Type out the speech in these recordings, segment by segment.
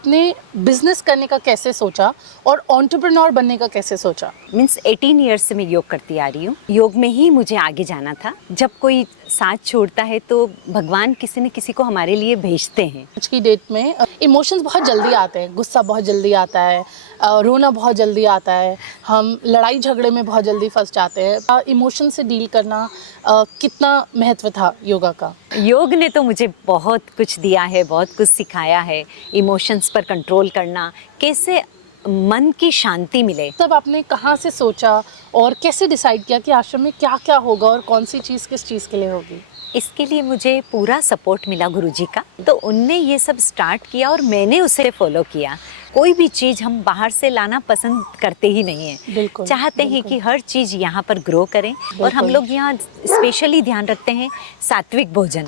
आपने बिजनेस करने का कैसे सोचा और एंटरप्रेन्योर बनने का कैसे सोचा? मीन्स 18 ईयर्स से मैं योग करती आ रही हूँ। योग में ही मुझे आगे जाना था। जब कोई साथ छोड़ता है तो भगवान किसी न किसी को हमारे लिए भेजते हैं। आज की डेट में इमोशंस बहुत जल्दी आते हैं, गुस्सा बहुत जल्दी आता है, रोना बहुत जल्दी आता है, हम लड़ाई झगड़े में बहुत जल्दी फंस जाते हैं। इमोशन से डील करना कितना महत्व था योगा का? योग ने तो मुझे बहुत कुछ दिया है, बहुत कुछ सिखाया है। इमोशंस पर कंट्रोल करना, कैसे मन की शांति मिले। तब आपने कहाँ से सोचा और कैसे डिसाइड किया कि आश्रम में क्या क्या होगा और कौन सी चीज़ किस चीज़ के लिए होगी? इसके लिए मुझे पूरा सपोर्ट मिला गुरुजी का। तो उनने ये सब स्टार्ट किया और मैंने उसे फॉलो किया। कोई भी चीज़ हम बाहर से लाना पसंद करते ही नहीं हैं। बिल्कुल, चाहते हैं बिल्कुल। कि हर चीज़ यहाँ पर ग्रो करें और हम बिल्कुल। लोग यहाँ स्पेशली ध्यान रखते हैं सात्विक भोजन।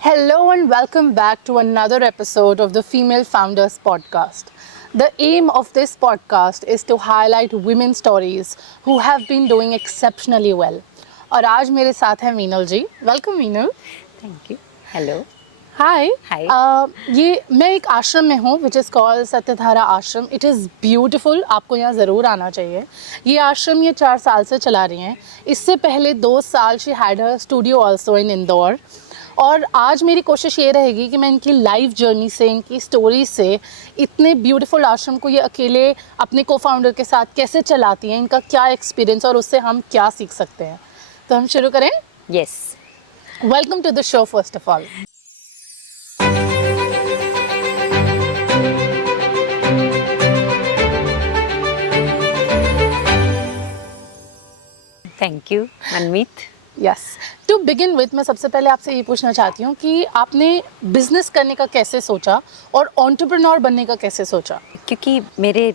Hello and welcome back to another episode of the Female Founders Podcast. The aim of this podcast is to highlight women's stories who have been doing exceptionally well. और आज मेरे साथ है Meenal ji. Welcome Meenal. Thank you. Hello. Hi. Hi. ये मैं एक आश्रम में हूँ विच इज़ कॉल्ड सत्यधारा आश्रम। इट इज़ ब्यूटिफुल, आपको यहाँ ज़रूर आना चाहिए। ये आश्रम ये 4 साल से चला रही हैं। इससे पहले 2 साल she had her studio also in Indore. और आज मेरी कोशिश ये रहेगी कि मैं इनकी लाइफ जर्नी से, इनकी स्टोरी से, इतने ब्यूटीफुल आश्रम को ये अकेले अपने को फाउंडर के साथ कैसे चलाती हैं, इनका क्या एक्सपीरियंस और उससे हम क्या सीख सकते हैं। तो हम शुरू करें। Yes. Welcome to the show first of all. Thank you Manmeet. Yes, to begin with मैं सबसे पहले आपसे ये पूछना चाहती हूँ कि आपने बिजनेस करने का कैसे सोचा और एंटरप्रेन्योर बनने का कैसे सोचा? क्योंकि मेरे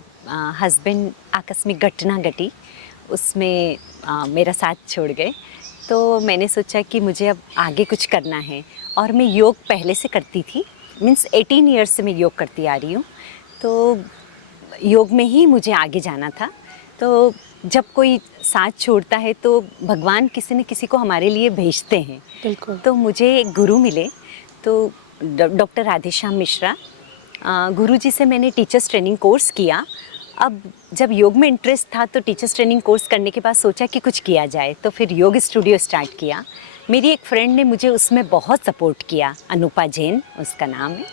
हस्बैंड आकस्मिक घटना घटी, उसमें मेरा साथ छोड़ गए। तो मैंने सोचा कि मुझे अब आगे कुछ करना है। और मैं योग पहले से करती थी। मीन्स 18 ईयर्स से मैं योग करती आ रही हूँ। तो योग में ही मुझे आगे जाना था। तो जब कोई साथ छोड़ता है तो भगवान किसी न किसी को हमारे लिए भेजते हैं। बिल्कुल। तो मुझे एक गुरु मिले, तो डॉक्टर राधेश्याम मिश्रा। गुरुजी से मैंने टीचर्स ट्रेनिंग कोर्स किया। अब जब योग में इंटरेस्ट था तो टीचर्स ट्रेनिंग कोर्स करने के बाद सोचा कि कुछ किया जाए, तो फिर योग स्टूडियो स्टार्ट किया। मेरी एक फ्रेंड ने मुझे उसमें बहुत सपोर्ट किया, अनुपा जैन उसका नाम है।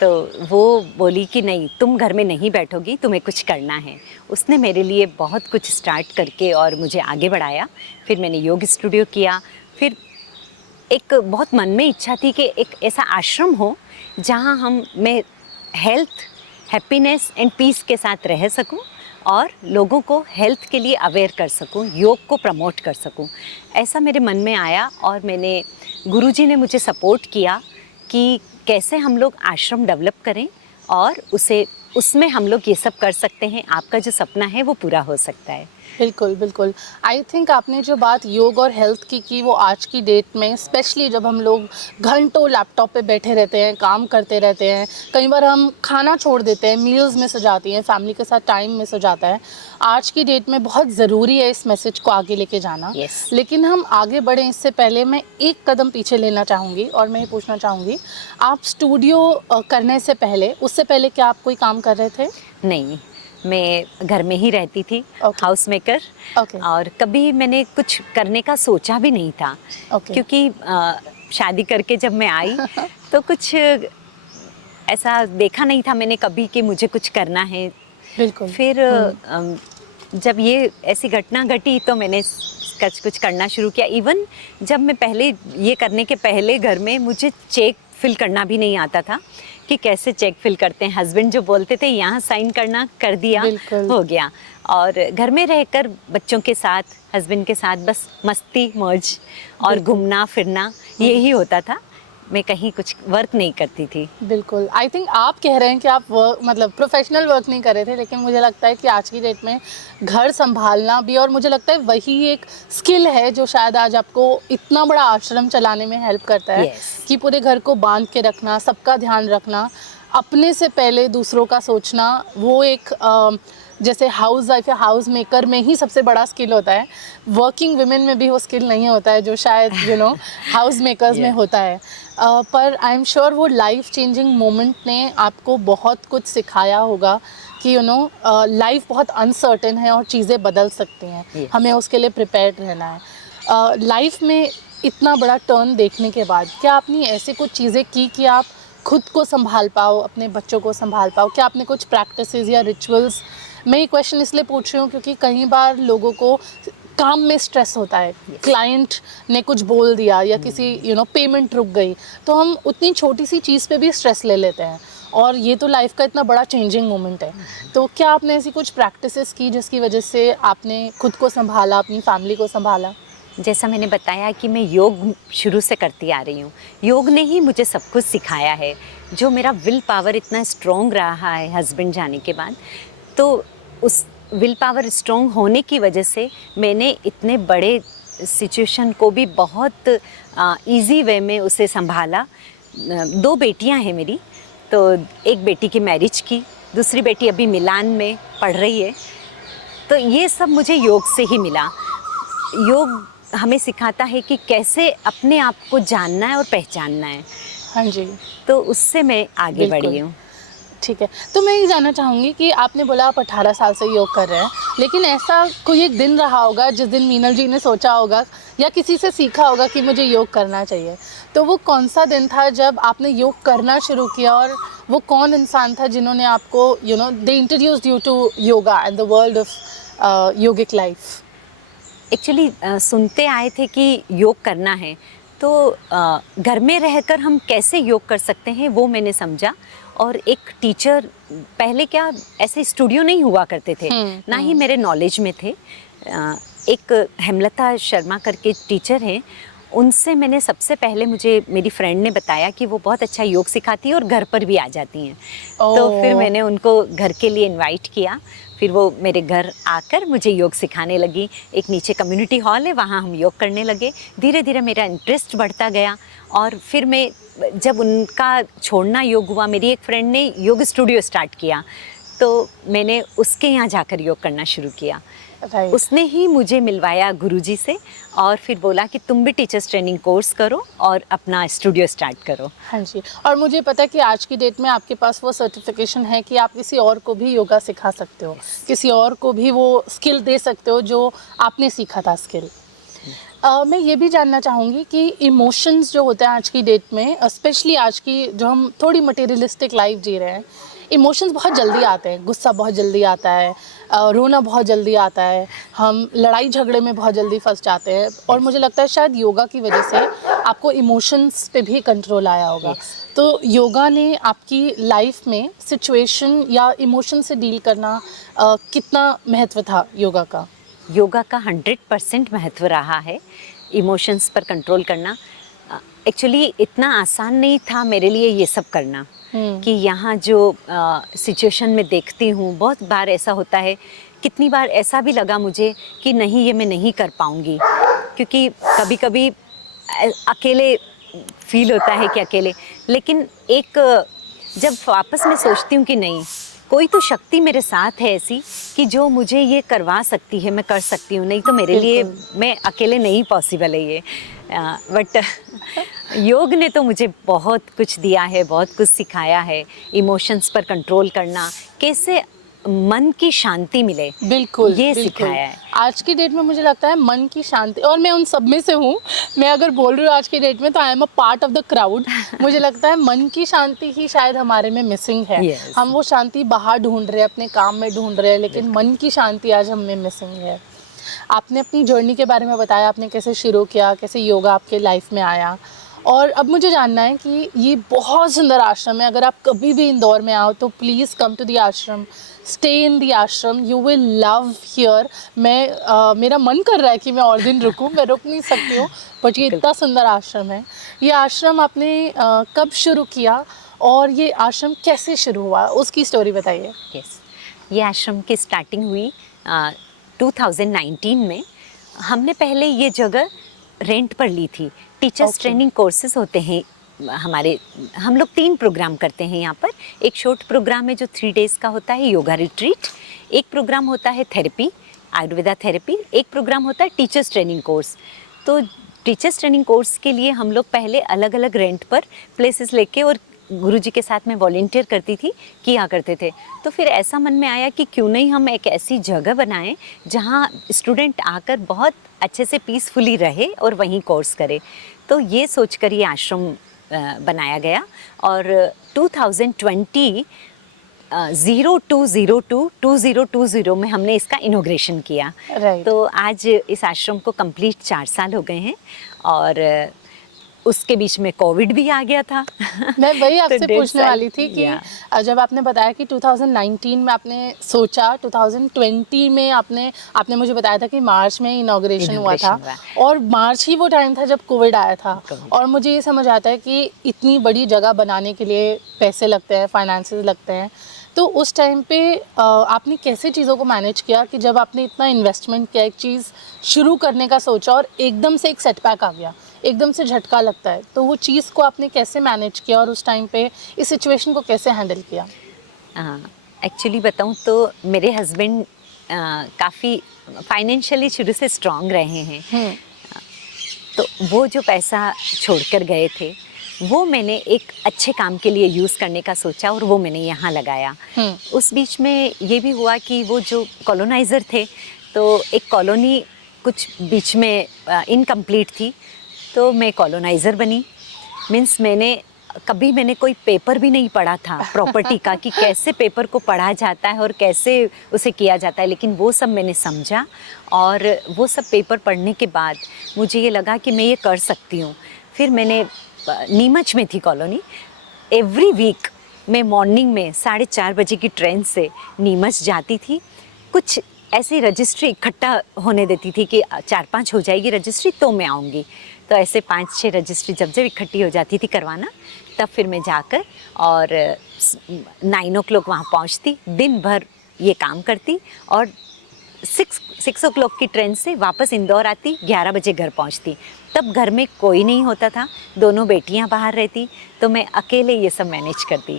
तो वो बोली कि नहीं, तुम घर में नहीं बैठोगी, तुम्हें कुछ करना है। उसने मेरे लिए बहुत कुछ स्टार्ट करके और मुझे आगे बढ़ाया। फिर मैंने योग स्टूडियो किया। फिर एक बहुत मन में इच्छा थी कि एक ऐसा आश्रम हो जहाँ मैं हेल्थ, हैप्पीनेस एंड पीस के साथ रह सकूं और लोगों को हेल्थ के लिए अवेयर कर सकूं, योग को प्रमोट कर सकूं। ऐसा मेरे मन में आया और गुरुजी ने मुझे सपोर्ट किया कि कैसे हम लोग आश्रम डेवलप करें और उसमें हम लोग ये सब कर सकते हैं। आपका जो सपना है वो पूरा हो सकता है। बिल्कुल, बिल्कुल। आई थिंक आपने जो बात योग और हेल्थ की वो आज की डेट में स्पेशली जब हम लोग घंटों लैपटॉप पे बैठे रहते हैं, काम करते रहते हैं, कई बार हम खाना छोड़ देते हैं, मील्स मिस हो जाती हैं, फैमिली के साथ टाइम मिस हो जाता है। आज की डेट में बहुत ज़रूरी है इस मैसेज को आगे लेके जाना। Yes. लेकिन हम आगे बढ़ें इससे पहले मैं एक कदम पीछे लेना चाहूँगी और मैं ये पूछना चाहूँगी, आप स्टूडियो करने से पहले, उससे पहले क्या आप कोई काम कर रहे थे? नहीं, मैं घर में ही रहती थी, Okay. House maker. Okay. और कभी मैंने कुछ करने का सोचा भी नहीं था। Okay. क्योंकि शादी करके जब मैं आई तो कुछ ऐसा देखा नहीं था मैंने कभी कि मुझे कुछ करना है। बिल्कुल। फिर जब ये ऐसी घटना घटी तो मैंने कुछ करना शुरू किया। इवन जब मैं पहले ये करने के पहले घर में मुझे चेक फिल करना भी नहीं आता था कि कैसे चेक फिल करते हैं। हस्बैंड जो बोलते थे यहाँ साइन करना, कर दिया, बिल्कुल। हो गया। और घर में रहकर बच्चों के साथ, हस्बैंड के साथ बस मस्ती मौज और बिल्कुल। घूमना फिरना यही होता था। मैं कहीं कुछ वर्क नहीं करती थी। बिल्कुल। आई थिंक आप कह रहे हैं कि आप वर्क मतलब प्रोफेशनल वर्क नहीं कर रहे थे, लेकिन मुझे लगता है कि आज की डेट में घर संभालना भी, और मुझे लगता है वही एक स्किल है जो शायद आज आपको इतना बड़ा आश्रम चलाने में हेल्प करता है। Yes. कि पूरे घर को बांध के रखना, सबका ध्यान रखना, अपने से पहले दूसरों का सोचना, वो एक जैसे हाउस वाइफ या हाउस मेकर में ही सबसे बड़ा स्किल होता है, वर्किंग वुमेन में भी वो स्किल नहीं होता है जो शायद हाउस मेकर्स में Yeah. होता है। पर आई एम श्योर वो लाइफ चेंजिंग मोमेंट ने आपको बहुत कुछ सिखाया होगा कि लाइफ बहुत अनसर्टेन है और चीज़ें बदल सकती हैं। Yes. हमें उसके लिए प्रिपेयर्ड रहना है। लाइफ में इतना बड़ा टर्न देखने के बाद क्या आपने ऐसी कुछ चीज़ें की कि आप खुद को संभाल पाओ, अपने बच्चों को संभाल पाओ? क्या आपने कुछ प्रैक्टिसेस या रिचुअल्स, मैं ये क्वेश्चन इसलिए पूछ रही हूँ क्योंकि कई बार लोगों को काम में स्ट्रेस होता है, क्लाइंट ने कुछ बोल दिया या किसी पेमेंट रुक गई, तो हम उतनी छोटी सी चीज़ पे भी स्ट्रेस ले लेते हैं, और ये तो लाइफ का इतना बड़ा चेंजिंग मोमेंट है। तो क्या आपने ऐसी कुछ प्रैक्टिसेस की जिसकी वजह से आपने खुद को संभाला, अपनी फैमिली को संभाला? जैसा मैंने बताया कि मैं योग शुरू से करती आ रही हूँ, योग ने ही मुझे सब कुछ सिखाया है। जो मेरा विल पावर इतना स्ट्रॉन्ग रहा है हस्बैंड जाने के बाद, तो उस विल पावर स्ट्रॉन्ग होने की वजह से मैंने इतने बड़े सिचुएशन को भी बहुत इजी वे में उसे संभाला। 2 बेटियां हैं मेरी, तो एक बेटी की मैरिज की, दूसरी बेटी अभी मिलान में पढ़ रही है। तो ये सब मुझे योग से ही मिला। योग हमें सिखाता है कि कैसे अपने आप को जानना है और पहचानना है, हाँ जी, तो उससे मैं आगे बिल्कुल। बढ़ी हूँ। ठीक है, तो मैं ये जानना चाहूँगी कि आपने बोला आप 18 साल से योग कर रहे हैं, लेकिन ऐसा कोई एक दिन रहा होगा जिस दिन मीनल जी ने सोचा होगा या किसी से सीखा होगा कि मुझे योग करना चाहिए, तो वो कौन सा दिन था जब आपने योग करना शुरू किया, और वो कौन इंसान था जिन्होंने आपको they introduced you to yoga and the world of yogic life? Actually सुनते आए थे कि योग करना है, तो घर में रहकर हम कैसे योग कर सकते हैं वो मैंने समझा। और एक टीचर, पहले क्या ऐसे स्टूडियो नहीं हुआ करते थे, ना ही मेरे नॉलेज में थे। एक हेमलता शर्मा करके टीचर हैं, उनसे मैंने सबसे पहले, मुझे मेरी फ्रेंड ने बताया कि वो बहुत अच्छा योग सिखाती है और घर पर भी आ जाती हैं। तो फिर मैंने उनको घर के लिए इनवाइट किया, फिर वो मेरे घर आकर मुझे योग सिखाने लगी। एक नीचे कम्युनिटी हॉल है, वहाँ हम योग करने लगे। धीरे धीरे मेरा इंटरेस्ट बढ़ता गया, और फिर मैं जब उनका छोड़ना योग हुआ, मेरी एक फ्रेंड ने योग स्टूडियो स्टार्ट किया, तो मैंने उसके यहाँ जाकर योग करना शुरू किया। राइट। उसने ही मुझे मिलवाया गुरुजी से, और फिर बोला कि तुम भी टीचर्स ट्रेनिंग कोर्स करो और अपना स्टूडियो स्टार्ट करो। हाँ जी, और मुझे पता है कि आज की डेट में आपके पास वो सर्टिफिकेशन है कि आप किसी और को भी योगा सिखा सकते हो, किसी और को भी वो स्किल दे सकते हो जो आपने सीखा था स्किल। मैं ये भी जानना चाहूँगी कि इमोशंस जो होते हैं आज की डेट में, स्पेशली आज की जो हम थोड़ी मटेरियलिस्टिक लाइफ जी रहे हैं, इमोशंस बहुत जल्दी आते हैं, गुस्सा बहुत जल्दी आता है, रोना बहुत जल्दी आता है, हम लड़ाई झगड़े में बहुत जल्दी फंस जाते हैं, और मुझे लगता है शायद योगा की वजह से आपको इमोशंस पे भी कंट्रोल आया होगा। तो योगा ने आपकी लाइफ में सिचुएशन या इमोशन से डील करना कितना महत्व था योगा का? योगा का 100% महत्व रहा है इमोशंस पर कंट्रोल करना। एक्चुअली इतना आसान नहीं था मेरे लिए ये सब करना, कि यहाँ जो सिचुएशन में देखती हूँ, बहुत बार ऐसा होता है, कितनी बार ऐसा भी लगा मुझे कि नहीं, ये मैं नहीं कर पाऊँगी, क्योंकि कभी कभी अकेले फील होता है कि अकेले, लेकिन एक जब वापस मैं सोचती हूँ कि नहीं, कोई तो शक्ति मेरे साथ है ऐसी कि जो मुझे ये करवा सकती है, मैं कर सकती हूँ, नहीं तो मेरे लिए, मैं अकेले नहीं पॉसिबल है ये। बट योग ने तो मुझे बहुत कुछ दिया है, बहुत कुछ सिखाया है। इमोशंस पर कंट्रोल करना, कैसे मन की शांति मिले, बिल्कुल, ये बिल्कुल। सिखाया है। आज की डेट में मुझे लगता है मन की शांति, और मैं उन सब में से हूँ, मैं अगर बोल रही हूँ आज की डेट में तो I am a part of the crowd. मुझे लगता है मन की शांति ही शायद हमारे में मिसिंग है। Yes. हम वो शांति बाहर ढूंढ रहे हैं, अपने काम में ढूंढ रहे हैं, लेकिन मन की शांति आज हम में मिसिंग है। आपने अपनी जर्नी के बारे में बताया, आपने कैसे शुरू किया, कैसे योगा आपके लाइफ में आया, और अब मुझे जानना है कि ये बहुत सुंदर आश्रम है। अगर आप कभी भी इंदौर में आओ तो प्लीज़ कम टू द आश्रम, स्टे इन द आश्रम, यू विल लव हियर। मेरा मन कर रहा है कि मैं और दिन रुकूं, मैं रुक नहीं सकती हूँ, बट ये इतना सुंदर आश्रम है। ये आश्रम आपने कब शुरू किया, और ये आश्रम कैसे शुरू हुआ, उसकी स्टोरी बताइए। यस, ये आश्रम की स्टार्टिंग हुई 2019 में। हमने पहले ये जगह रेंट पर ली थी। Teachers Okay. ट्रेनिंग कोर्सेज होते हैं हमारे हम लोग 3 प्रोग्राम करते हैं यहाँ पर। एक शॉर्ट प्रोग्राम है जो 3 डेज़ का होता है, योगा रिट्रीट। एक प्रोग्राम होता है थेरेपी, आयुर्वेदा थेरेपी। एक प्रोग्राम होता है टीचर्स ट्रेनिंग कोर्स। तो टीचर्स ट्रेनिंग कोर्स के लिए हम लोग पहले अलग अलग रेंट पर प्लेसेस लेके और गुरुजी के साथ में वॉलेंटियर करती थी, किया करते थे। तो फिर ऐसा मन में आया कि क्यों नहीं हम एक ऐसी जगह बनाएं जहां स्टूडेंट आकर बहुत अच्छे से पीसफुली रहे और वहीं कोर्स करे। तो ये सोचकर ये आश्रम बनाया गया और 2020 2020 में हमने इसका इनॉग्रेशन किया। Right. तो आज इस आश्रम को कंप्लीट 4 साल हो गए हैं और उसके बीच में कोविड भी आ गया था। मैं वही तो आपसे 1.5 पूछने साल वाली थी कि जब आपने बताया कि 2019 में आपने सोचा, 2020 में आपने मुझे बताया था कि मार्च में इनॉग्रेशन हुआ था Inauguration और मार्च ही वो टाइम था जब कोविड आया था। COVID। और मुझे ये समझ आता है कि इतनी बड़ी जगह बनाने के लिए पैसे लगते हैं, फाइनेंसेस लगते हैं। तो उस टाइम पे आपने कैसे चीज़ों को मैनेज किया कि जब आपने इतना इन्वेस्टमेंट किया, एक चीज़ शुरू करने का सोचा और एकदम से एक सेटबैक आ गया, एकदम से झटका लगता है, तो वो चीज़ को आपने कैसे मैनेज किया और उस टाइम पे इस सिचुएशन को कैसे हैंडल किया? एक्चुअली बताऊं तो मेरे हस्बैंड काफ़ी फाइनेंशियली शुरू से स्ट्रांग रहे हैं। तो वो जो पैसा छोड़कर गए थे वो मैंने एक अच्छे काम के लिए यूज़ करने का सोचा और वो मैंने यहाँ लगाया। उस बीच में ये भी हुआ कि वो जो कॉलोनाइज़र थे, तो एक कॉलोनी कुछ बीच में इनकम्प्लीट थी, तो मैं कॉलोनाइज़र बनी। मीन्स मैंने कोई पेपर भी नहीं पढ़ा था प्रॉपर्टी का कि कैसे पेपर को पढ़ा जाता है और कैसे उसे किया जाता है, लेकिन वो सब मैंने समझा और वो सब पेपर पढ़ने के बाद मुझे ये लगा कि मैं ये कर सकती हूँ। फिर मैंने नीमच में थी कॉलोनी, एवरी वीक मैं मॉर्निंग में 4:30 बजे की ट्रेन से नीमच जाती थी। कुछ ऐसी रजिस्ट्री इकट्ठा होने देती थी कि 4-5 हो जाएगी रजिस्ट्री तो मैं आऊँगी। तो ऐसे 5-6 रजिस्ट्री जब इकट्ठी हो जाती थी करवाना, तब फिर मैं जाकर और 9 o'clock वहाँ पहुँचती, दिन भर ये काम करती और 6 o'clock की ट्रेन से वापस इंदौर आती, 11 बजे घर पहुँचती। तब घर में कोई नहीं होता था, दोनों बेटियां बाहर रहती, तो मैं अकेले ये सब मैनेज करती।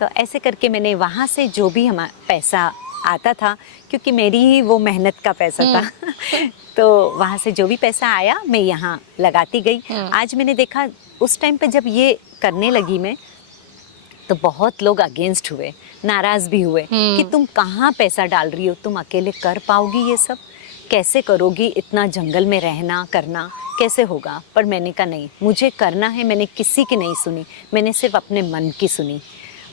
तो ऐसे करके मैंने वहाँ से जो भी हमारा पैसा आता था, क्योंकि मेरी ही वो मेहनत का पैसा था तो वहाँ से जो भी पैसा आया मैं यहाँ लगाती गई। आज मैंने देखा उस टाइम पे जब ये करने लगी मैं, तो बहुत लोग अगेंस्ट हुए, नाराज़ भी हुए कि तुम कहाँ पैसा डाल रही हो, तुम अकेले कर पाओगी ये सब, कैसे करोगी, इतना जंगल में रहना करना कैसे होगा। पर मैंने कहा नहीं, मुझे करना है। मैंने किसी की नहीं सुनी, मैंने सिर्फ अपने मन की सुनी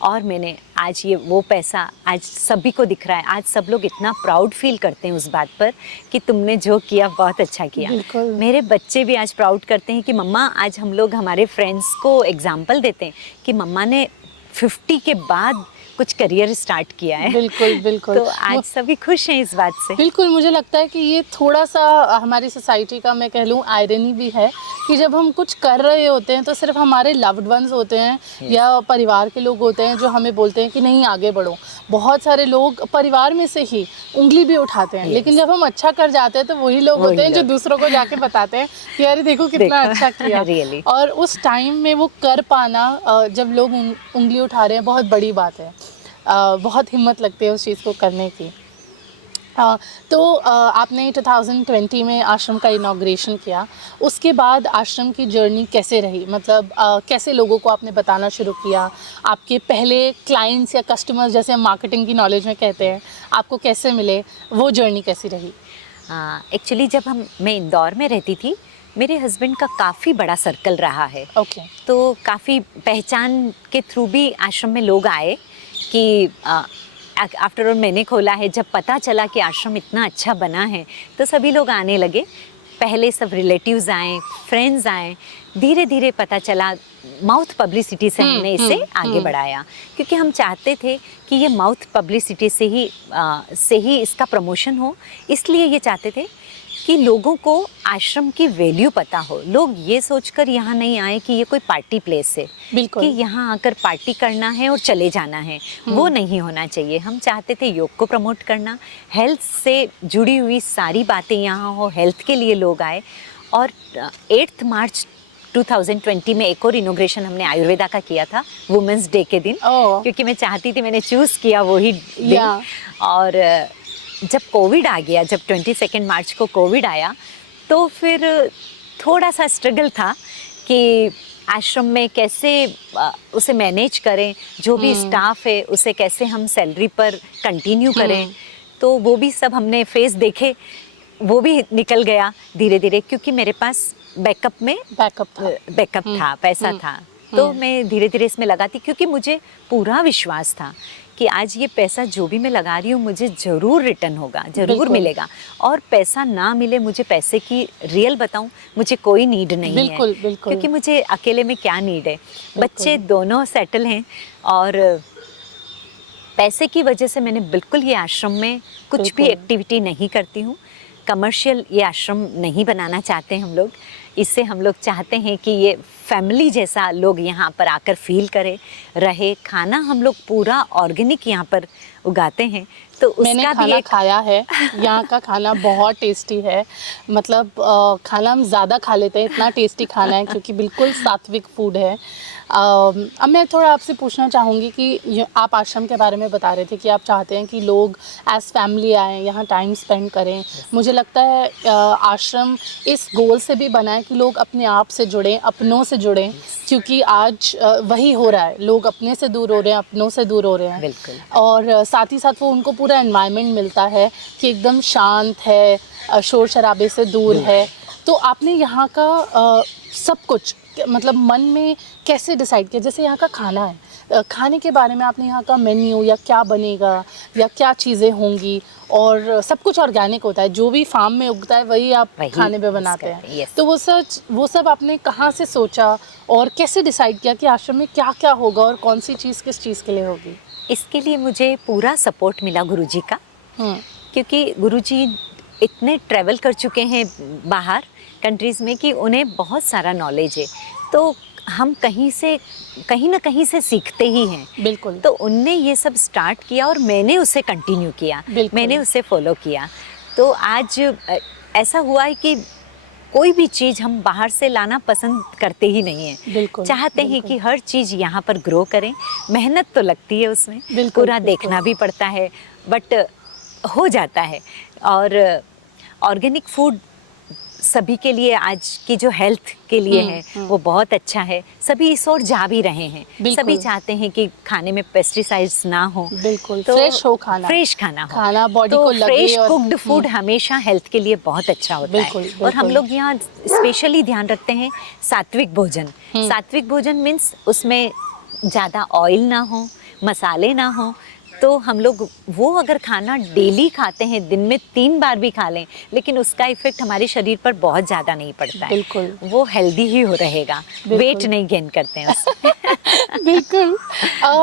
और मैंने आज ये वो पैसा आज सभी को दिख रहा है। आज सब लोग इतना प्राउड फील करते हैं उस बात पर कि तुमने जो किया बहुत अच्छा किया। मेरे बच्चे भी आज प्राउड करते हैं कि मम्मा, आज हम लोग हमारे फ्रेंड्स को एग्जाम्पल देते हैं कि मम्मा ने 50 के बाद कुछ करियर स्टार्ट किया है। बिल्कुल बिल्कुल। तो आज सभी खुश हैं इस बात से। बिल्कुल, मुझे लगता है कि ये थोड़ा सा हमारी सोसाइटी का, मैं कह लूँ, आयरनी भी है कि जब हम कुछ कर रहे होते हैं तो सिर्फ हमारे लव्ड वंस होते हैं या परिवार के लोग होते हैं जो हमें बोलते हैं कि नहीं आगे बढ़ो। बहुत सारे लोग परिवार में से ही उंगली भी उठाते हैं, लेकिन जब हम अच्छा कर जाते हैं तो वही लोग होते हैं जो दूसरों को जाके बताते हैं कि अरे देखो कितना अच्छा किया। Really। और उस टाइम में वो कर पाना, जब लोग उंगली उठा रहे हैं, बहुत बड़ी बात है। बहुत हिम्मत लगती है उस चीज़ को करने की। तो आपने 2020 में आश्रम का इनॉग्रेशन किया, उसके बाद आश्रम की जर्नी कैसे रही? मतलब कैसे लोगों को आपने बताना शुरू किया? आपके पहले क्लाइंट्स या कस्टमर्स, जैसे हम मार्केटिंग की नॉलेज में कहते हैं, आपको कैसे मिले? वो जर्नी कैसी रही? एक्चुअली जब मैं इंदौर में रहती थी, मेरे हस्बैंड का काफ़ी बड़ा सर्कल रहा है। ओके। तो काफ़ी पहचान के थ्रू भी आश्रम में लोग आए कि आफ्टर ऑल मैंने खोला है। जब पता चला कि आश्रम इतना अच्छा बना है तो सभी लोग आने लगे। पहले सब रिलेटिव्स आए, फ्रेंड्स आए, धीरे धीरे पता चला। माउथ पब्लिसिटी से हमने इसे आगे बढ़ाया, क्योंकि हम चाहते थे कि ये माउथ पब्लिसिटी से ही इसका प्रमोशन हो। इसलिए ये चाहते थे कि लोगों को आश्रम की वैल्यू पता हो। लोग ये सोचकर यहाँ नहीं आए कि ये कोई पार्टी प्लेस है, कि यहाँ आकर पार्टी करना है और चले जाना है। वो नहीं होना चाहिए। हम चाहते थे योग को प्रमोट करना, हेल्थ से जुड़ी हुई सारी बातें यहाँ हो, हेल्थ के लिए लोग आए। और 8 मार्च 2020 में एक और इनोग्रेशन हमने आयुर्वेदा का किया था वुमेंस डे के दिन, ओह। क्योंकि मैं चाहती थी, मैंने चूज़ किया वही दिन। Yeah. और जब कोविड आ गया, जब 22 मार्च को कोविड आया, तो फिर थोड़ा सा स्ट्रगल था कि आश्रम में कैसे उसे मैनेज करें, जो भी स्टाफ है उसे कैसे हम सैलरी पर कंटिन्यू करें। तो वो भी सब हमने फेस देखे, वो भी निकल गया धीरे धीरे, क्योंकि मेरे पास बैकअप था, पैसा था। तो मैं धीरे धीरे इसमें लगाती, क्योंकि मुझे पूरा विश्वास था कि आज ये पैसा जो भी मैं लगा रही हूँ मुझे ज़रूर रिटर्न होगा, ज़रूर बिल्कुल। मिलेगा। और पैसा ना मिले, मुझे पैसे की रियल बताऊँ, मुझे कोई नीड नहीं बिल्कुल, है, बिल्कुल। क्योंकि मुझे अकेले में क्या नीड है। बच्चे दोनों सेटल हैं, और पैसे की वजह से मैंने बिल्कुल ये आश्रम में कुछ भी बिल्कुल। एक्टिविटी नहीं करती हूँ। कमर्शियल ये आश्रम नहीं बनाना चाहते हम लोग। इससे हम लोग चाहते हैं कि ये फैमिली जैसा लोग यहाँ पर आकर फील करे, रहे। खाना हम लोग पूरा ऑर्गेनिक यहाँ पर उगाते हैं, तो मैंने उसका भी खाना एक खाया है, यहाँ का खाना बहुत टेस्टी है। मतलब खाना हम ज़्यादा खा लेते हैं, इतना टेस्टी खाना है, क्योंकि बिल्कुल सात्विक फूड है। अब मैं थोड़ा आपसे पूछना चाहूँगी कि आप आश्रम के बारे में बता रहे थे कि आप चाहते हैं कि लोग एज फैमिली आएँ, यहाँ टाइम स्पेंड करें। मुझे लगता है आश्रम इस गोल से भी बना है कि लोग अपने आप से जुड़ें, अपनों से जुड़ें, क्योंकि आज वही हो रहा है, लोग अपने से दूर हो रहे हैं, अपनों से दूर हो रहे हैं। बिल्कुल। और साथ ही साथ वो उनको पूरा एनवायरनमेंट मिलता है कि एकदम शांत है, शोर शराबे से दूर है। तो आपने यहाँ का सब कुछ मतलब मन में कैसे डिसाइड किया? जैसे यहाँ का खाना है, खाने के बारे में आपने यहाँ का मेन्यू, या क्या बनेगा या क्या चीज़ें होंगी, और सब कुछ ऑर्गेनिक होता है, जो भी फार्म में उगता है वही आप वही खाने पे यूज़ बनाते करते हैं, हैं। yes। तो वो सब आपने कहाँ से सोचा और कैसे डिसाइड किया कि आश्रम में क्या क्या होगा और कौन सी चीज़ किस चीज़ के लिए होगी? इसके लिए मुझे पूरा सपोर्ट मिला गुरुजी का, हम्म। क्योंकि गुरुजी इतने ट्रैवल कर चुके हैं बाहर कंट्रीज़ में कि उन्हें बहुत सारा नॉलेज है। तो हम कहीं ना कहीं से सीखते ही हैं। बिल्कुल। तो उनने ये सब स्टार्ट किया और मैंने उसे कंटिन्यू किया, बिल्कुल। मैंने उसे फॉलो किया। तो आज ऐसा हुआ है कि कोई भी चीज़ हम बाहर से लाना पसंद करते ही नहीं हैं। बिल्कुल, चाहते हैं बिल्कुल। कि हर चीज़ यहाँ पर ग्रो करें। मेहनत तो लगती है उसमें, बिल्कुल, पूरा बिल्कुल। देखना भी पड़ता है, बट हो जाता है। और ऑर्गेनिक फूड सभी के लिए, आज की जो हेल्थ के लिए है वो बहुत अच्छा है। सभी इस ओर जा भी रहे हैं, बिल्कुल। सभी चाहते हैं कि खाने में पेस्टिसाइड्स ना हो, बिल्कुल, तो फ्रेश हो खाना। फ्रेश खाना हो, खाना बॉडी तो को लगे। फ्रेश और कुक्ड फूड हमेशा हेल्थ के लिए बहुत अच्छा होता बिल्कुल, है। और हम बिल्कुल। लोग यहाँ स्पेशली ध्यान रखते हैं सात्विक भोजन। सात्विक भोजन मीन्स उसमें ज़्यादा ऑयल ना हो, मसाले ना हो। तो हम लोग वो अगर खाना डेली खाते हैं, दिन में 3 बार भी खा लें, लेकिन उसका इफेक्ट हमारे शरीर पर बहुत ज़्यादा नहीं पड़ता है। बिल्कुल। वो हेल्दी ही हो रहेगा, वेट नहीं गेन करते हैं उससे। बिल्कुल।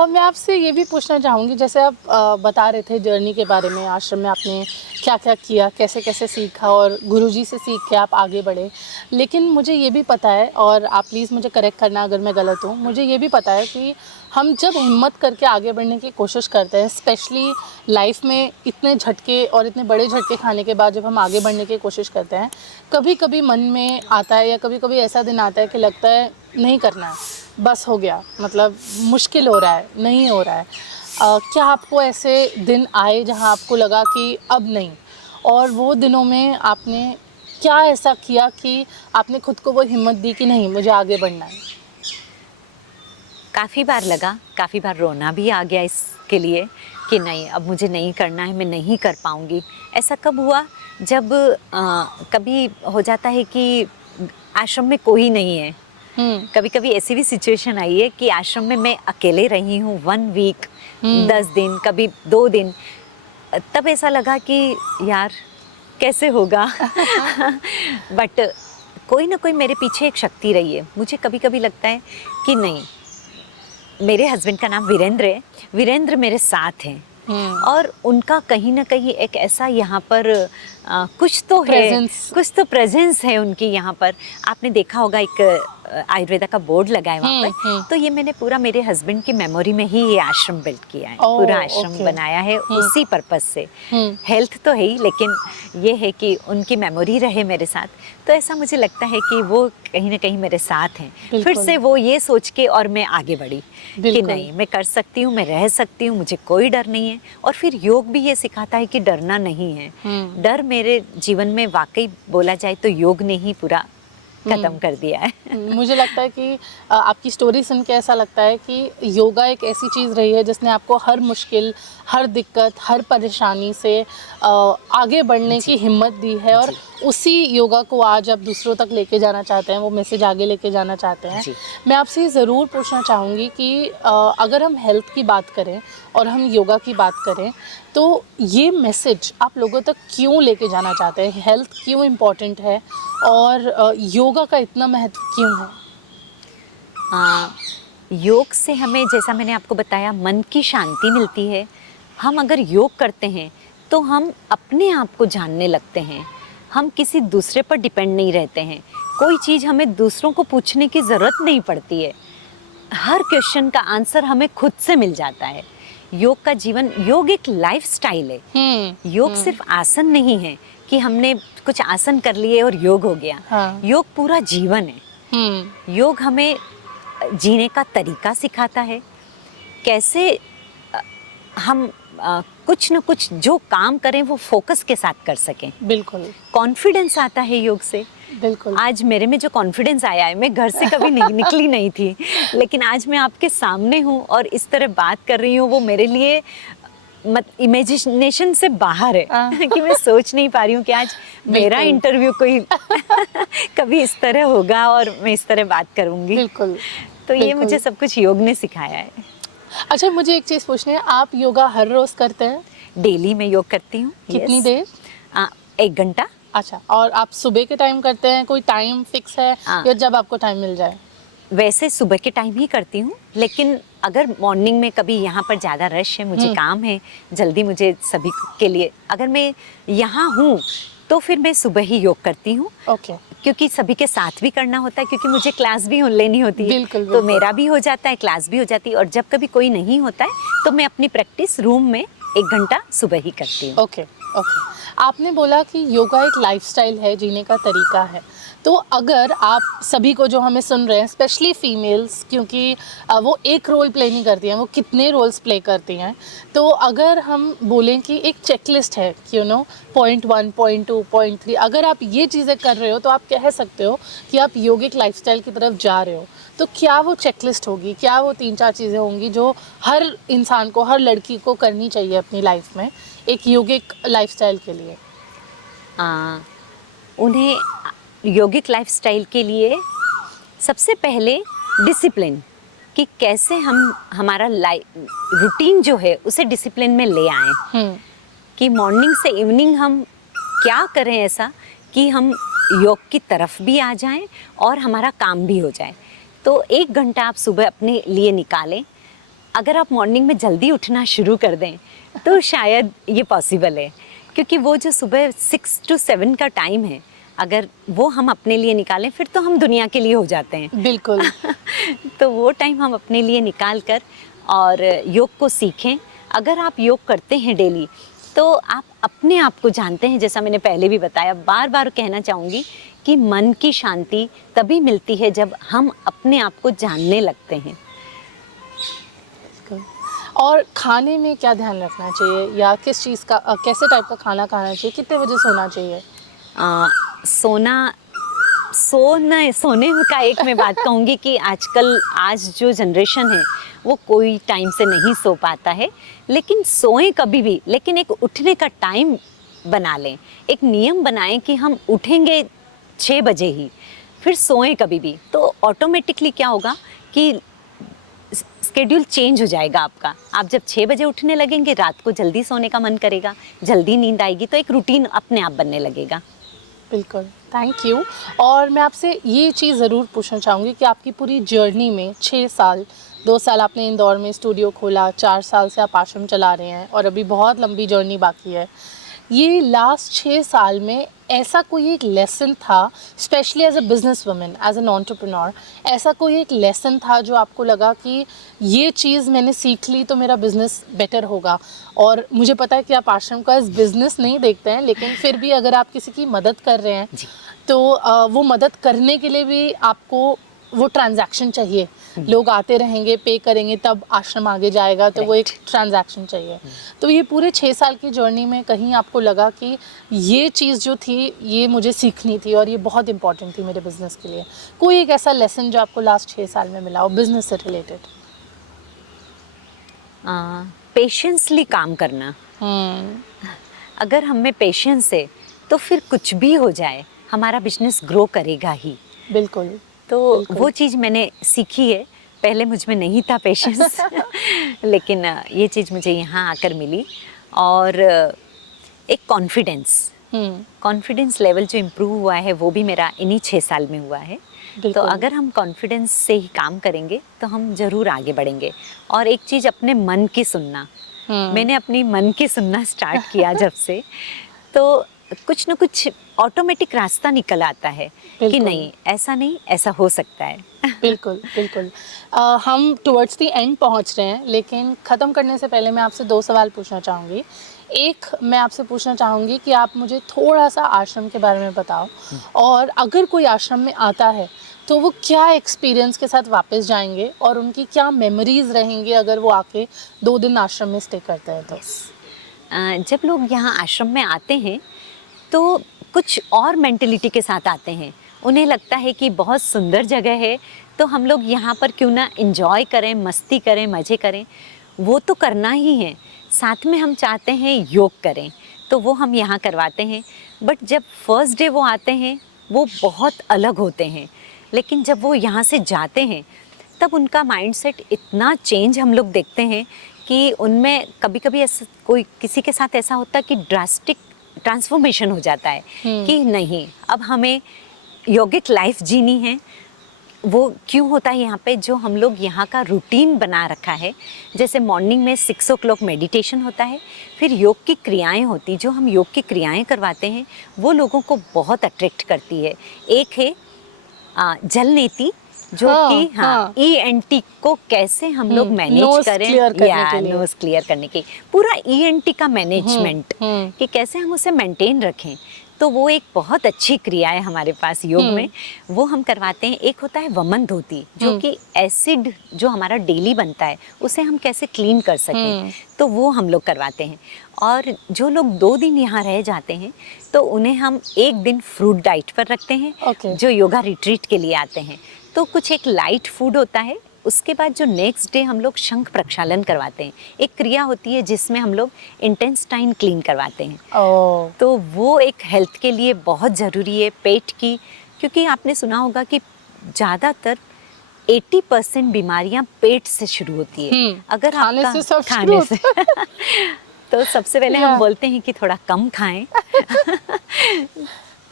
मैं आपसे ये भी पूछना चाहूँगी, जैसे आप बता रहे थे जर्नी के बारे में, आश्रम में आपने क्या क्या किया, कैसे कैसे सीखा, और गुरुजी से सीख के आप आगे बढ़े। लेकिन मुझे ये भी पता है, और आप प्लीज़ मुझे करेक्ट करना अगर मैं गलत हूँ, मुझे ये भी पता है कि हम जब हिम्मत करके आगे बढ़ने की कोशिश करते हैं, स्पेशली लाइफ में इतने झटके और इतने बड़े झटके खाने के बाद जब हम आगे बढ़ने की कोशिश करते हैं, कभी कभी मन में आता है, या कभी कभी ऐसा दिन आता है कि लगता है नहीं करना है, बस हो गया, मतलब मुश्किल हो रहा है, नहीं हो रहा है। क्या आपको ऐसे दिन आए जहां आपको लगा कि अब नहीं, और वो दिनों में आपने क्या ऐसा किया कि आपने खुद को वो हिम्मत दी कि नहीं, मुझे आगे बढ़ना है? काफ़ी बार लगा, काफ़ी बार रोना भी आ गया इसके लिए कि नहीं, अब मुझे नहीं करना है, मैं नहीं कर पाऊँगी। ऐसा कब हुआ, जब कभी हो जाता है कि आश्रम में कोई नहीं है। कभी कभी ऐसी भी सिचुएशन आई है कि आश्रम में मैं अकेले रही हूँ 1 वीक, 10 दिन, कभी 2 दिन। तब ऐसा लगा कि यार कैसे होगा। बट कोई ना कोई मेरे पीछे एक शक्ति रही है। मुझे कभी कभी लगता है कि नहीं, मेरे हस्बैंड का नाम वीरेंद्र है, वीरेंद्र मेरे साथ हैं, और उनका कहीं ना कहीं एक ऐसा यहाँ पर कुछ तो है, कुछ तो प्रेजेंस है उनकी यहाँ पर। आपने देखा होगा, एक आयुर्वेदा का बोर्ड लगा है वहाँ पर, तो ये मैंने पूरा मेरे हस्बैंड की मेमोरी में ही ये आश्रम बिल्ड किया है। ओह, पूरा आश्रम ओके। बनाया है उसी पर्पस से। हेल्थ तो है ही, लेकिन ये है कि उनकी मेमोरी रहे मेरे साथ। तो ऐसा मुझे लगता है कि वो कहीं ना कहीं मेरे साथ हैं। फिर बिल्कुल। से वो ये सोच के और मैं आगे बढ़ी कि बिल्कुल। नहीं, मैं कर सकती हूँ, मैं रह सकती हूँ, मुझे कोई डर नहीं है। और फिर योग भी ये सिखाता है कि डरना नहीं है। डर मेरे जीवन में वाकई बोला जाए तो योग ने ही पूरा खत्म कर दिया है। मुझे लगता है कि आपकी स्टोरी सुन के ऐसा लगता है कि योगा एक ऐसी चीज़ रही है जिसने आपको हर मुश्किल, हर दिक्कत, हर परेशानी से आगे बढ़ने की हिम्मत दी है, और उसी योगा को आज आप दूसरों तक लेके जाना चाहते हैं, वो मैसेज आगे लेके जाना चाहते हैं। जी। मैं आपसे ये ज़रूर पूछना चाहूँगी कि अगर हम हेल्थ की बात करें और हम योगा की बात करें, तो ये मैसेज आप लोगों तक क्यों लेके जाना चाहते हैं? हेल्थ क्यों इम्पोर्टेंट है और योगा का इतना महत्व क्यों है? योग से हमें, जैसा मैंने आपको बताया, मन की शांति मिलती है। हम अगर योग करते हैं तो हम अपने आप को जानने लगते हैं। हम किसी दूसरे पर डिपेंड नहीं रहते हैं। कोई चीज़ हमें दूसरों को पूछने की ज़रूरत नहीं पड़ती है। हर क्वेश्चन का आंसर हमें खुद से मिल जाता है। योग का जीवन, योग एक लाइफस्टाइल है। योग सिर्फ आसन नहीं है कि हमने कुछ आसन कर लिए और योग हो गया। हाँ। योग पूरा जीवन है। योग हमें जीने का तरीका सिखाता है, कैसे हम कुछ न कुछ जो काम करें वो फोकस के साथ कर सकें। बिल्कुल। कॉन्फिडेंस आता है योग से। बिल्कुल। आज मेरे में जो कॉन्फिडेंस आया है, मैं घर से कभी निकली नहीं थी, लेकिन आज मैं आपके सामने हूँ और इस तरह बात कर रही हूँ, वो मेरे लिए इमेजिनेशन से बाहर है कि मैं सोच नहीं पा रही हूँ कि आज मेरा इंटरव्यू कोई कभी इस तरह होगा और मैं इस तरह बात करूँगी। बिल्कुल। तो ये मुझे सब कुछ योग ने सिखाया है। अच्छा, मुझे एक चीज़ पूछनी है, आप योगा हर रोज़ करते हैं? डेली मैं योग करती हूँ। कितनी देर? 1 घंटा। अच्छा, और आप सुबह के टाइम करते हैं? कोई टाइम फिक्स है या जब आपको टाइम मिल जाए? वैसे सुबह के टाइम ही करती हूँ, लेकिन अगर मॉर्निंग में कभी यहाँ पर ज़्यादा रश है, मुझे काम है जल्दी, मुझे सभी के लिए, अगर मैं यहाँ हूँ तो फिर मैं सुबह ही योग करती हूँ। ओके। क्योंकि सभी के साथ भी करना होता है, क्योंकि मुझे क्लास भी लेनी होती है। बिल्कुल, तो बिल्कुल। मेरा भी हो जाता है, क्लास भी हो जाती है। और जब कभी कोई नहीं होता है तो मैं अपनी प्रैक्टिस रूम में 1 घंटा सुबह ही करती हूँ। Okay, okay. आपने बोला कि योगा एक लाइफस्टाइल है, जीने का तरीका है। तो अगर आप सभी को जो हमें सुन रहे हैं, स्पेशली फीमेल्स, क्योंकि वो एक रोल प्ले नहीं करती हैं, वो कितने रोल्स प्ले करती हैं। तो अगर हम बोलें कि एक चेकलिस्ट है, पॉइंट 1, पॉइंट 2, पॉइंट 3, अगर आप ये चीज़ें कर रहे हो तो आप कह सकते हो कि आप योगिक लाइफस्टाइल की तरफ जा रहे हो। तो क्या वो चेकलिस्ट होगी? क्या वो 3-4 चीज़ें होंगी जो हर इंसान को, हर लड़की को करनी चाहिए अपनी लाइफ में एक योगिक लाइफस्टाइल के लिए? उन्हें योगिक लाइफस्टाइल के लिए सबसे पहले डिसिप्लिन, कि कैसे हम हमारा रूटीन जो है उसे डिसिप्लिन में ले आएं। कि मॉर्निंग से इवनिंग हम क्या करें ऐसा कि हम योग की तरफ भी आ जाएं और हमारा काम भी हो जाए। तो 1 घंटा आप सुबह अपने लिए निकालें। अगर आप मॉर्निंग में जल्दी उठना शुरू कर दें तो शायद ये पॉसिबल है, क्योंकि वो जो सुबह 6 to 7 का टाइम है, अगर वो हम अपने लिए निकालें फिर तो हम दुनिया के लिए हो जाते हैं। बिल्कुल। तो वो टाइम हम अपने लिए निकाल कर और योग को सीखें। अगर आप योग करते हैं डेली तो आप अपने आप को जानते हैं। जैसा मैंने पहले भी बताया, बार बार कहना चाहूँगी कि मन की शांति तभी मिलती है जब हम अपने आप को जानने लगते हैं। और खाने में क्या ध्यान रखना चाहिए, या किस चीज़ का, कैसे टाइप का खाना खाना चाहिए, कितने बजे सोना चाहिए? सोने का एक मैं बात कहूँगी कि आज जो जनरेशन है वो कोई टाइम से नहीं सो पाता है, लेकिन सोएं कभी भी, लेकिन एक उठने का टाइम बना लें। एक नियम बनाएं कि हम उठेंगे 6 बजे ही, फिर सोएं कभी भी। तो ऑटोमेटिकली क्या होगा कि स्केड्यूल चेंज हो जाएगा आपका। आप जब 6 बजे उठने लगेंगे, रात को जल्दी सोने का मन करेगा, जल्दी नींद आएगी, तो एक रूटीन अपने आप बनने लगेगा। बिल्कुल, थैंक यू। और मैं आपसे ये चीज़ ज़रूर पूछना चाहूँगी कि आपकी पूरी जर्नी में 6 साल, 2 साल आपने इंदौर में स्टूडियो खोला, 4 साल से आप आश्रम चला रहे हैं और अभी बहुत लंबी जर्नी बाकी है। ये लास्ट 6 साल में ऐसा कोई एक लेसन था, specially as a business women, as an entrepreneur, ऐसा कोई एक लेसन था जो आपको लगा कि ये चीज़ मैंने सीख ली तो मेरा बिजनेस बेटर होगा? और मुझे पता है कि आप आश्रम का एज बिजनेस नहीं देखते हैं, लेकिन फिर भी अगर आप किसी की मदद कर रहे हैं जी। तो वो मदद करने के लिए भी आपको वो ट्रांजैक्शन चाहिए। लोग आते रहेंगे, पे करेंगे, तब आश्रम आगे जाएगा, तो वो एक राइट। ट्रांजैक्शन चाहिए। तो ये पूरे 6 साल की जर्नी में कहीं आपको लगा कि ये चीज़ जो थी ये मुझे सीखनी थी और ये बहुत इंपॉर्टेंट थी मेरे बिजनेस के लिए? कोई एक ऐसा लेसन जो आपको लास्ट 6 साल में मिला हो बिजनेस से रिलेटेड? पेशेंसली काम करना। अगर हम में पेशेंस है तो फिर कुछ भी हो जाए हमारा बिजनेस ग्रो करेगा ही। बिल्कुल। तो बिल्कुल। वो चीज़ मैंने सीखी है। पहले मुझ में नहीं था पेशेंस लेकिन ये चीज़ मुझे यहाँ आकर मिली। और एक कॉन्फिडेंस हम्म। कॉन्फिडेंस लेवल जो इम्प्रूव हुआ है वो भी मेरा इन्हीं 6 साल में हुआ है। तो बिल्कुल। अगर हम कॉन्फिडेंस से ही काम करेंगे तो हम ज़रूर आगे बढ़ेंगे। और एक चीज़ अपने मन की सुनना, मैंने अपनी मन की सुनना स्टार्ट किया जब से, तो कुछ ना कुछ ऑटोमेटिक रास्ता निकल आता है कि बिल्कुल। नहीं ऐसा नहीं, ऐसा हो सकता है। बिल्कुल, बिल्कुल। हम टुवर्ड्स द एंड पहुंच रहे हैं, लेकिन ख़त्म करने से पहले मैं आपसे 2 सवाल पूछना चाहूँगी। एक, मैं आपसे पूछना चाहूँगी कि आप मुझे थोड़ा-सा आश्रम के बारे में बताओ, और अगर कोई आश्रम में आता है, तो वो क्या एक्सपीरियंस के साथ वापस जाएँगे और उनकी क्या मेमोरीज़ रहेंगी अगर वो आके 2 दिन आश्रम में स्टे करते हैं तो? जब लोग यहाँ आश्रम में आते हैं तो कुछ और मेंटेलिटी के साथ आते हैं। उन्हें लगता है कि बहुत सुंदर जगह है तो हम लोग यहाँ पर क्यों ना एंजॉय करें, मस्ती करें, मज़े करें। वो तो करना ही है, साथ में हम चाहते हैं योग करें, तो वो हम यहाँ करवाते हैं। बट जब फर्स्ट डे वो आते हैं वो बहुत अलग होते हैं, लेकिन जब वो यहाँ से जाते हैं तब उनका माइंडसेट इतना चेंज हम लोग देखते हैं कि उनमें कभी कभी ऐसा कोई किसी के साथ ऐसा होता है कि ड्रास्टिक ट्रांसफॉर्मेशन हो जाता है कि नहीं अब हमें योगिक लाइफ जीनी है। वो क्यों होता है यहाँ पे, जो हम लोग यहाँ का रूटीन बना रखा है, जैसे मॉर्निंग में 6 o'clock मेडिटेशन होता है, फिर योग की क्रियाएं होती, जो हम योग की क्रियाएं करवाते हैं वो लोगों को बहुत अट्रैक्ट करती है। एक है जल नीति, जो कि हाँ। ENT को कैसे हम लोग मैनेज नोज़ करें, क्लियर करने या के लिए। नोज क्लियर करने की, पूरा ENT का मैनेजमेंट हुँ। कि कैसे हम उसे मेंटेन रखें। तो वो एक बहुत अच्छी क्रिया है हमारे पास योग में, वो हम करवाते हैं। एक होता है वमन धोती, जो कि एसिड जो हमारा डेली बनता है उसे हम कैसे क्लीन कर सकें, तो वो हम लोग करवाते हैं। और जो लोग 2 दिन यहाँ रह जाते हैं तो उन्हें हम 1 दिन फ्रूट डाइट पर रखते हैं, ओके। जो योगा रिट्रीट के लिए आते हैं। तो कुछ एक लाइट फूड होता है। उसके बाद जो नेक्स्ट डे हम लोग शंख प्रक्षालन करवाते हैं, एक क्रिया होती है जिसमें हम लोग इंटेस्टाइन क्लीन करवाते हैं। ओह! तो वो एक हेल्थ के लिए बहुत ज़रूरी है, पेट की, क्योंकि आपने सुना होगा कि ज़्यादातर 80% बीमारियां पेट से शुरू होती है। अगर खाने आपका से सब खाने शुरू से तो सबसे पहले हम Yeah. बोलते हैं कि थोड़ा कम खाएं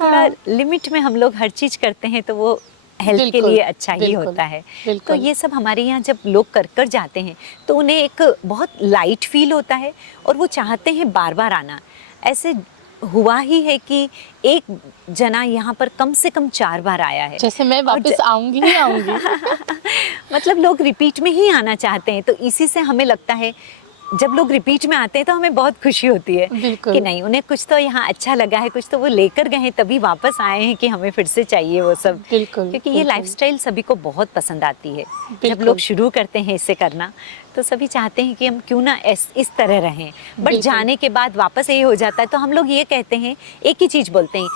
थोड़ा लिमिट में हम लोग हर चीज़ करते हैं तो वो हेल्थ के बिल्कुल, लिए अच्छा ही बिल्कुल, होता है। तो बिल्कुल। ये सब हमारे यहाँ जब लोग कर कर जाते हैं तो उन्हें एक बहुत लाइट फील होता है और वो चाहते हैं बार बार आना। ऐसे हुआ ही है कि एक जना यहाँ पर कम से कम 4 बार आया है। जैसे मैं और वापस आऊँगी ही आऊँगी। मतलब लोग रिपीट में ही आना चाहते हैं, तो इसी से हमें लगता है जब लोग रिपीट में आते हैं तो हमें बहुत खुशी होती है बिल्कुल। कि नहीं उन्हें कुछ तो यहाँ अच्छा लगा है, कुछ तो वो लेकर गए हैं तभी वापस आए हैं कि हमें फिर से चाहिए वो सब। बिल्कुल, क्योंकि ये बिल्कुल। लाइफस्टाइल सभी को बहुत पसंद आती है। जब बिल्कुल। लोग शुरू करते हैं इसे करना तो सभी चाहते हैं कि हम क्यों ना इस तरह रहें, बट बिल्कुल। जाने के बाद वापस ये हो जाता है। तो हम लोग ये कहते हैं, एक ही चीज़ बोलते हैं,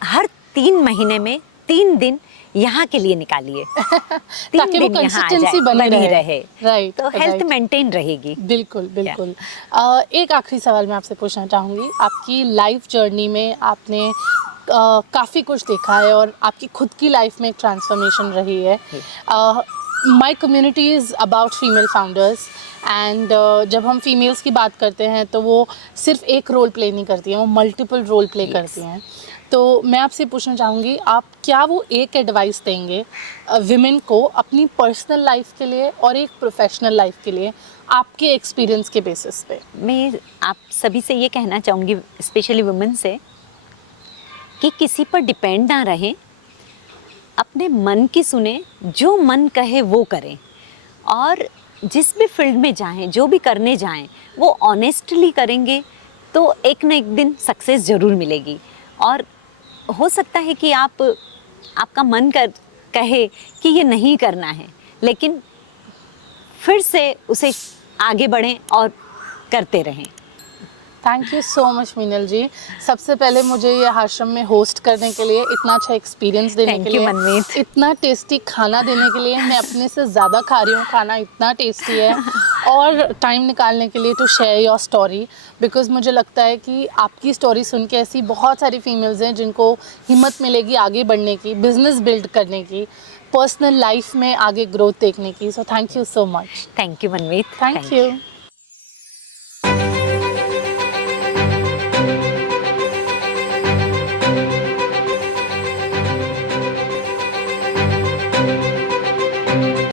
हर 3 महीने में 3 दिन यहाँ के लिए निकालिए, 3 ताकि वो दिन यहाँ आ जाए, कंसिस्टेंसी बनी रहे। राइट, तो हेल्थ राइट। मेंटेन रहेगी। बिल्कुल, बिल्कुल। एक आखिरी सवाल मैं आपसे पूछना चाहूँगी। आपकी लाइफ जर्नी में आपने काफ़ी कुछ देखा है और आपकी खुद की लाइफ में एक ट्रांसफॉर्मेशन रही है। My community is about female founders, and जब हम फीमेल्स की बात करते हैं तो वो सिर्फ एक रोल प्ले नहीं करती हैं, वो मल्टीपल रोल प्ले करती हैं। तो मैं आपसे पूछना चाहूँगी, आप क्या वो एक एडवाइस देंगे विमेन को अपनी पर्सनल लाइफ के लिए और एक प्रोफेशनल लाइफ के लिए, आपके एक्सपीरियंस के बेसिस पे? मैं आप सभी से ये कहना चाहूँगी, स्पेशली वुमेन से, कि किसी पर डिपेंड ना रहें, अपने मन की सुने, जो मन कहे वो करें, और जिस भी फील्ड में जाएं, जो भी करने जाएं, वो ऑनेस्टली करेंगे तो एक ना एक दिन सक्सेस ज़रूर मिलेगी। और हो सकता है कि आपका मन कहे कि ये नहीं करना है, लेकिन फिर से उसे आगे बढ़ें और करते रहें। Thank you so much Meenal ji. सबसे पहले मुझे ये आश्रम में होस्ट करने के लिए, इतना अच्छा एक्सपीरियंस देने Thank के you, लिए, मनमीत। इतना टेस्टी खाना देने के लिए। मैं अपने से ज़्यादा खा रही हूँ, खाना इतना टेस्टी है। और टाइम निकालने के लिए to share your story, because मुझे लगता है कि आपकी स्टोरी सुन के ऐसी बहुत सारी फीमेल्स हैं जिनको हिम्मत मिलेगी आगे बढ़ने की, बिजनेस बिल्ड करने की, पर्सनल लाइफ में आगे ग्रोथ देखने की। So thank you so much. Thank you Manmeet. Thank you.